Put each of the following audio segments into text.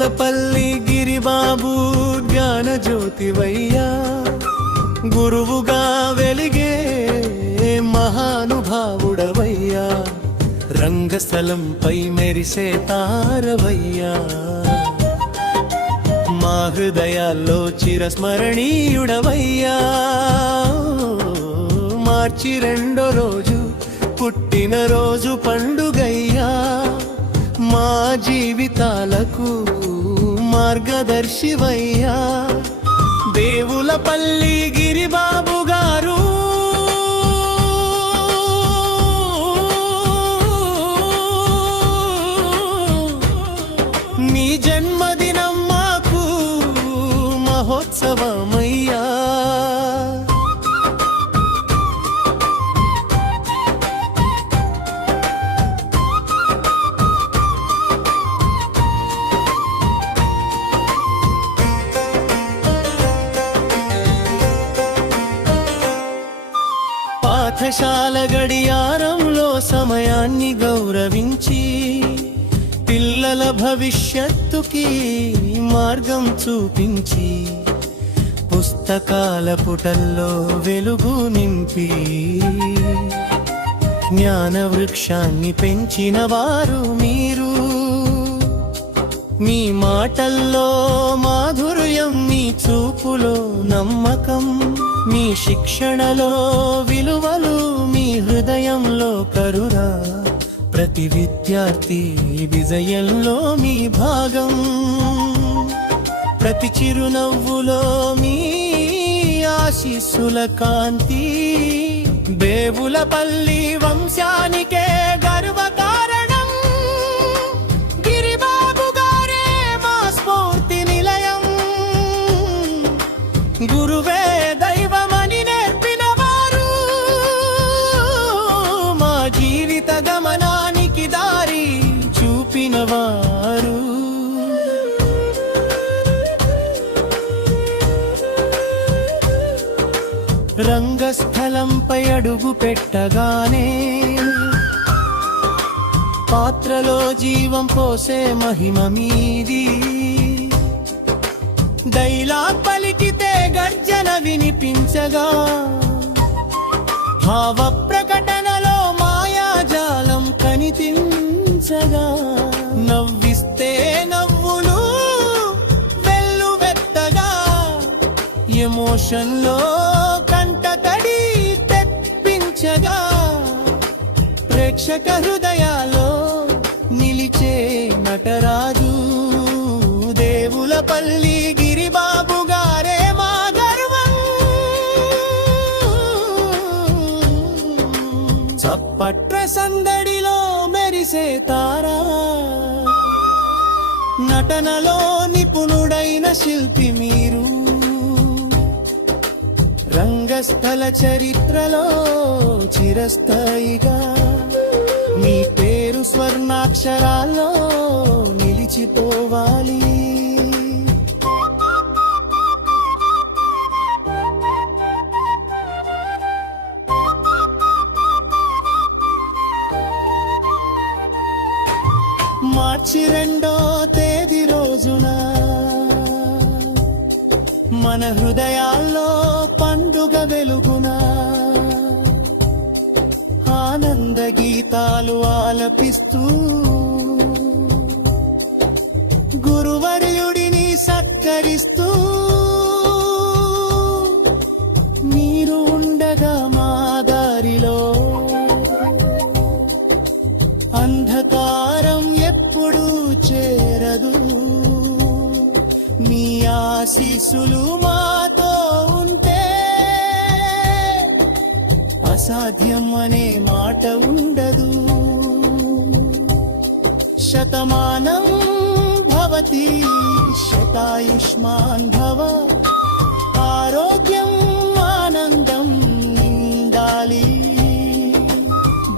దేవులపల్లి గిరిబాబు జ్ఞాన జ్యోతివయ్యా, గురువుగా వెలిగే మహానుభావుడవయ్యా, రంగస్థలంపై మెరిసే తారవయ్యా, మా హృదయాల్లో చిరస్మరణీయుడవయ్యా. మార్చి 2వ రోజు పుట్టినరోజు పండుగయ్యా, మా జీవితాలకు మార్గదర్శివయ్యా, దేవులపల్లి గిరిబాబు గారు. నీ జన్మదినం మాకు మహోత్సవమయ్యా. పాఠశాల గడియారంలో సమయాన్ని గౌరవించి, పిల్లల భవిష్యత్తుకి మార్గం చూపించి, పుస్తకాల పుటల్లో వెలుగు నింపి, జ్ఞాన వృక్షాన్ని పెంచిన వారు మీరు. మీ మాటల్లో మాధుర్యం, మీ చూపులో నమ్మకం, మీ శిక్షణలో విలువలు, మీ హృదయంలో కరుణ. ప్రతి విద్యార్థి విజయంలో మీ భాగం, ప్రతి చిరునవ్వులో మీ ఆశీస్సుల కాంతి. దేవులపల్లి వంశానికే గర్వకారణం, గిరిబాబు గారే మా స్ఫూర్తి నిలయం. గురువే దైవమని నేర్పిన వారు, మా జీవిత గమనానికి దారి చూపిన వారు. రంగస్థలంపై అడుగు పెట్టగానే పాత్రలో జీవం పోసే మహిమ మీది. డైలాగ్ పలికితే గర్జన వినిపించగా, భావ ప్రకటనలో మాయాజాలం కనిపించగా, నవ్విస్తే నవ్వులు వెల్లువెత్తగా, ఎమోషన్లో కంట తడి తెప్పించగా, ప్రేక్షక హృదయాల్లో నిలిచే నటరాజు దేవులపల్లి గిరిబాబు గారే మా గర్వం. చప్పట్ల సందడిలో మెరిసే తారా, నటనలో నిపుణుడైన శిల్పి మీరు. రంగస్థల చరిత్రలో చిరస్థాయిగా మీ పేరు స్వర్ణాక్షరాల్లో నిలిచిపోవాలి. మార్చి 2వ తేదీ రోజున మన హృదయాల్లో పండుగ వెలుగున, ఆనంద గీతాలు ఆలపిస్తూ, గురువర్యుడిని సత్కరిస్తూ, మీరు ఉండగా మా దారిలో అంధకారం ఎప్పుడూ చేరదు. మీ ఆశీస్సులు మాతో ఉంటే అసాధ్యం అనే మాట ఉండదు. శతమానం భవతి శతాయుష్మాన్ భవ, ఆరోగ్యం ఆనందం నిండాలి.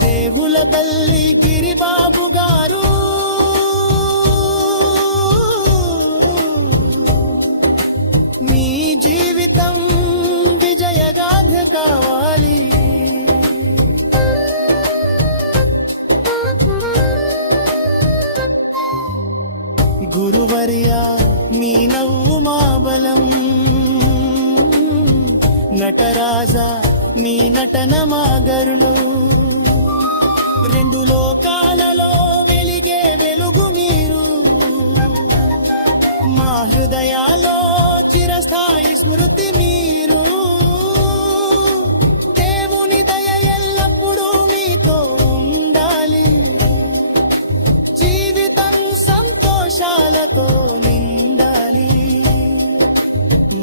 దేవులపల్లి గిరిబాబు గారు, మీ జీవితం విజయగాథ కావాలి. గురువర్యా రెండు లోకాలలో వెలిగే వెలుగు మీరు, మా హృదయాల్లో చిరస్థాయి స్మృతి మీరు. దేవుని దయ ఎల్లప్పుడూ మీతో ఉండాలి, జీవితం సంతోషాలతో నిండాలి.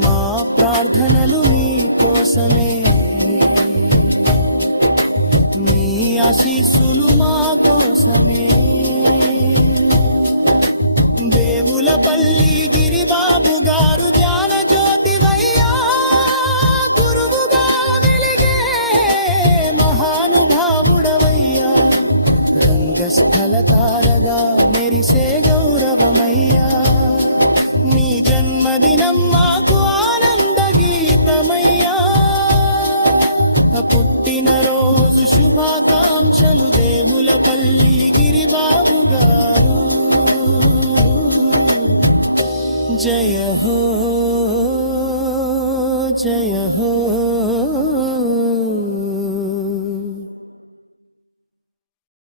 మా ప్రార్థనలు మీ కోసమే, మీ ఆశీస్సులు మా కోసమే. దేవులపల్లి గిరిబాబు గారు ధ్యాన జ్యోతివయ్యా, గురువుగా వెలిగే మహానుభావుడవయ్యా, రంగస్థల తారగా మెరిసే గౌరవమయ్యా. నీ జన్మదినం మాకు ఆనంద గీతమయ్యా, పుట్టినరోజు శుభాకాంక్షలు దేవులపల్లి గిరిబాబు గారు. జయ హో జయ హో.